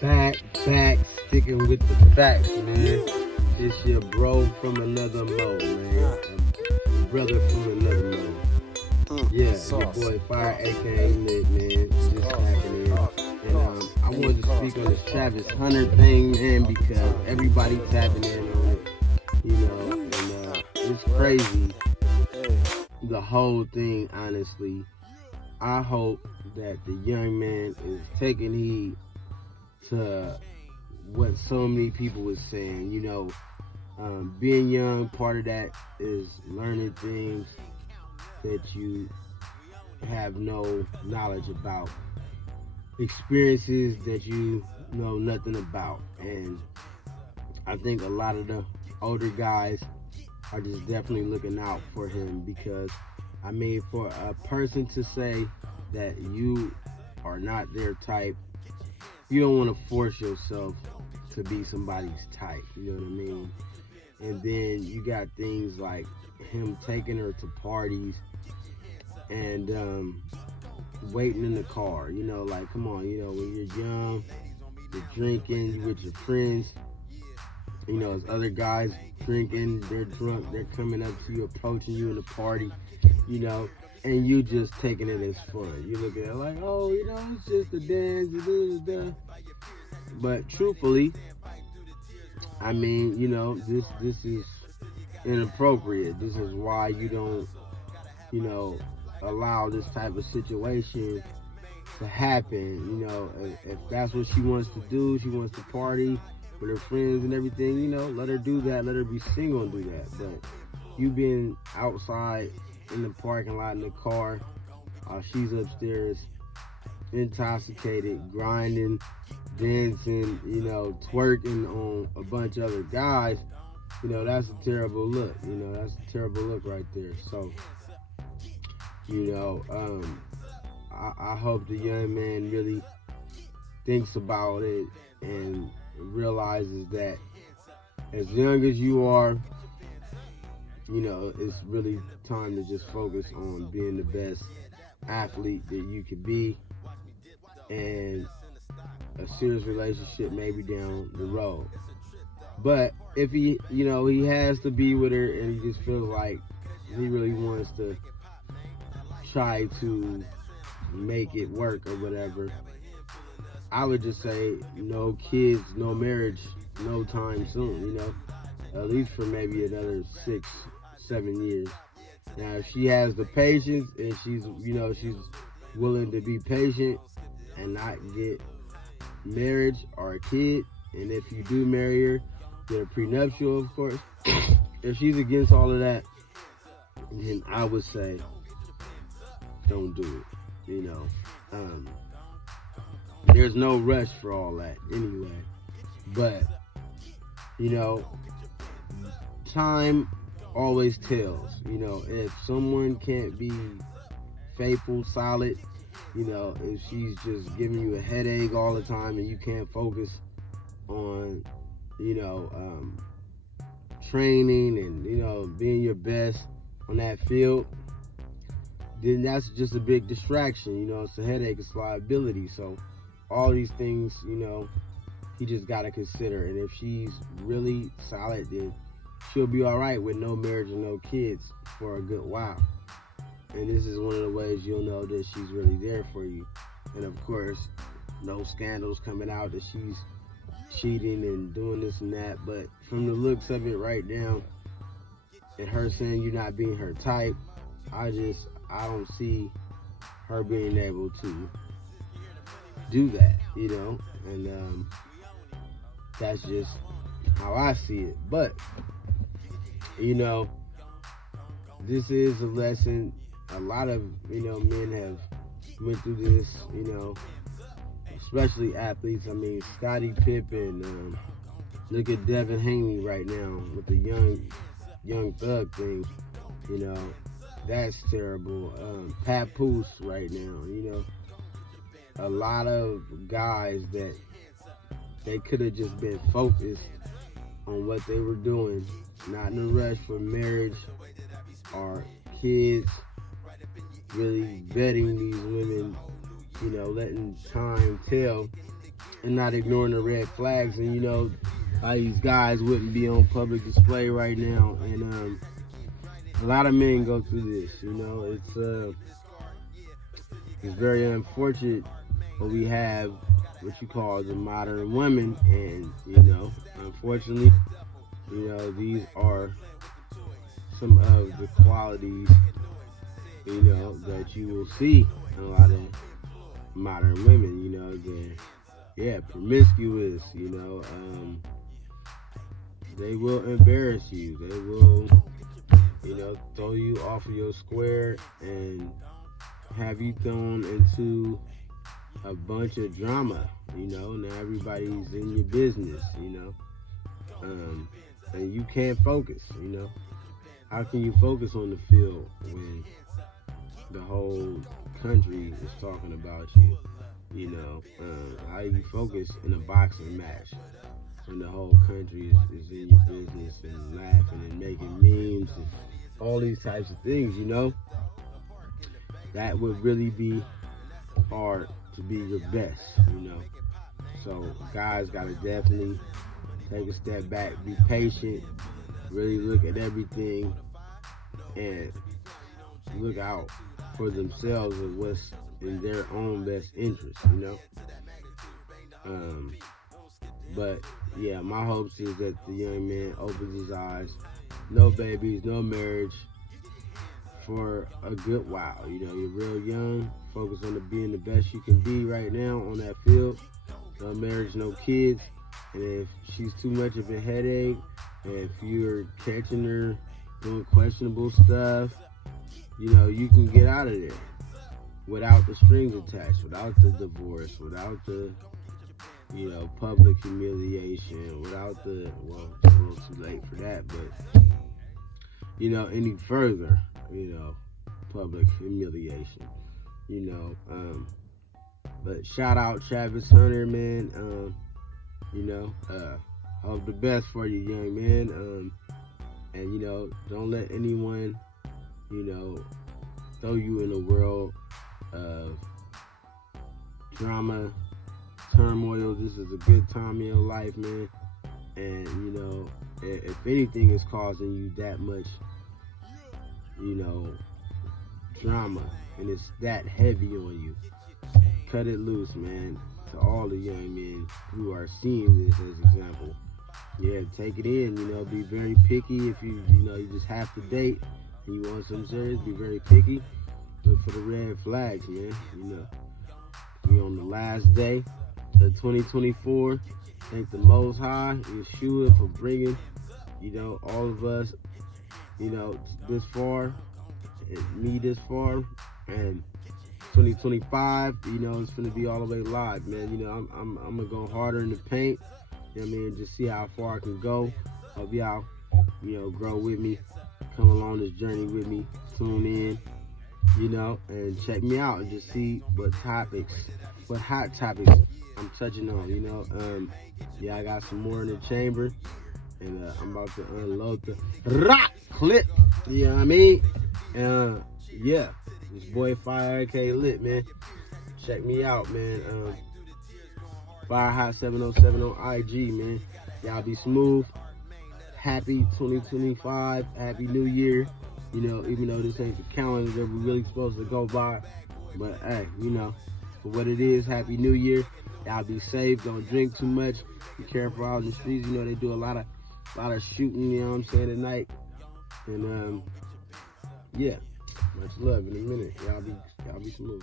Back, sticking with the facts, man. It's your bro from another mode, man. A brother from another mode. Yeah, your boy Fire, aka Lit, man. Just tapping in. And I wanted to speak on this Travis Hunter thing, man, because everybody tapping in on it, and it's crazy, the whole thing, honestly. I hope that the young man is taking heed to what so many people was saying. Being young, part of that is learning things that you have no knowledge about, experiences that you know nothing about. And I think a lot of the older guys are just definitely looking out for him, because I mean, for a person to say that you are not their type, you don't want to force yourself to be somebody's type, you know what I mean? And then you got things like him taking her to parties and waiting in the car, like, come on, when you're young, you're drinking, you with your friends, as other guys drinking, they're drunk, they're coming up to you, approaching you in the party, and you just taking it as fun. You look at it like, oh, it's just a dance, but truthfully, I mean, this is inappropriate. This is why you don't, allow this type of situation to happen. If that's what she wants to do, she wants to party with her friends and everything, let her do that. Let her be single and do that. But you being outside in the parking lot in the car, she's upstairs intoxicated, grinding, dancing, twerking on a bunch of other guys, that's a terrible look. That's a terrible look right there. So, I hope the young man really thinks about it and realizes that as young as you are, it's really time to just focus on being the best athlete that you could be, and a serious relationship maybe down the road. But if he has to be with her and he just feels like he really wants to try to make it work or whatever, I would just say no kids, no marriage, no time soon, at least for maybe another 6-7 years. Now, if she has the patience and she's willing to be patient and not get marriage or a kid, and if you do marry her, get a prenuptial, of course. If she's against all of that, then I would say don't do it. There's no rush for all that anyway. But time always tells. If someone can't be faithful, solid, if she's just giving you a headache all the time and you can't focus on, training and, being your best on that field, then that's just a big distraction. It's a headache, it's liability. So all these things, he just got to consider. And if she's really solid, then she'll be all right with no marriage and no kids for a good while. And this is one of the ways you'll know that she's really there for you. And of course, no scandals coming out that she's cheating and doing this and that. But from the looks of it right now, and her saying you're not being her type, I don't see her being able to do that, and that's just how I see it. But this is a lesson. A lot of men have went through this, especially athletes. I mean, Scottie Pippen. Look at Devin Haney right now with the young thug thing. That's terrible. Papoose right now. A lot of guys that they could have just been focused on what they were doing, not in a rush for marriage or kids, really vetting these women, letting time tell and not ignoring the red flags. And, you know, these guys wouldn't be on public display right now. And a lot of men go through this, you know. It's very unfortunate, but we have what you call the modern women, and, you know, unfortunately, you know, these are some of the qualities, you know, that you will see in a lot of modern women. You know, they're promiscuous, you know, they will embarrass you, they will, you know, throw you off of your square and have you thrown into a bunch of drama. You know, now everybody's in your business, you know, and you can't focus. You know, how can you focus on the field when the whole country is talking about you? You know, how do you focus in a boxing match when the whole country is in your business and laughing and making memes and all these types of things? You know, that would really be hard to be your best, you know. So guys gotta definitely take a step back, be patient, really look at everything, and look out for themselves and what's in their own best interest, you know. But yeah, my hopes is that the young man opens his eyes. No babies, no marriage for a good while. You know, you're real young. Focus on being the best you can be right now on that field. No marriage, no kids. And if she's too much of a headache, and if you're catching her doing questionable stuff, you know, you can get out of there without the strings attached, without the divorce, without the, you know, public humiliation, without the, well, it's a little too late for that, but, you know, any further, you know, public humiliation, you know. But shout out Travis Hunter, man. You know, hope the best for you, young man. And, you know, don't let anyone, you know, throw you in a world of drama, turmoil. This is a good time in your life, man. And, you know, if anything is causing you that much, you know, drama, and it's that heavy on you, cut it loose, man. To all the young men who are seeing this as example, yeah, take it in. You know, be very picky. If you know, you just have to date and you want something serious, be very picky. Look for the red flags, man. You know, we on the last day of 2024. Thank the Most High, Yeshua, for bringing, you know, all of us, you know, this far, and me this far, and 2025, you know, it's gonna be all the way live, man. You know, I'm gonna go harder in the paint. You know what I mean? Just see how far I can go. Hope y'all, you know, grow with me, come along this journey with me, tune in, you know, and check me out and just see what hot topics I'm touching on, you know. Yeah, I got some more in the chamber, and I'm about to unload the rock clip. You know what I mean? Yeah, this boy Fire AK lit, man. Check me out, man. Fire Hot 707 on IG, man. Y'all be smooth. Happy 2025. Happy New Year. You know, even though this ain't the calendar that we're really supposed to go by, but hey, you know, for what it is, Happy New Year. Y'all be safe. Don't drink too much. Be careful out in the streets. You know, they do a lot of shooting. You know what I'm saying, at night. And yeah. Much love in a minute. Y'all be smooth.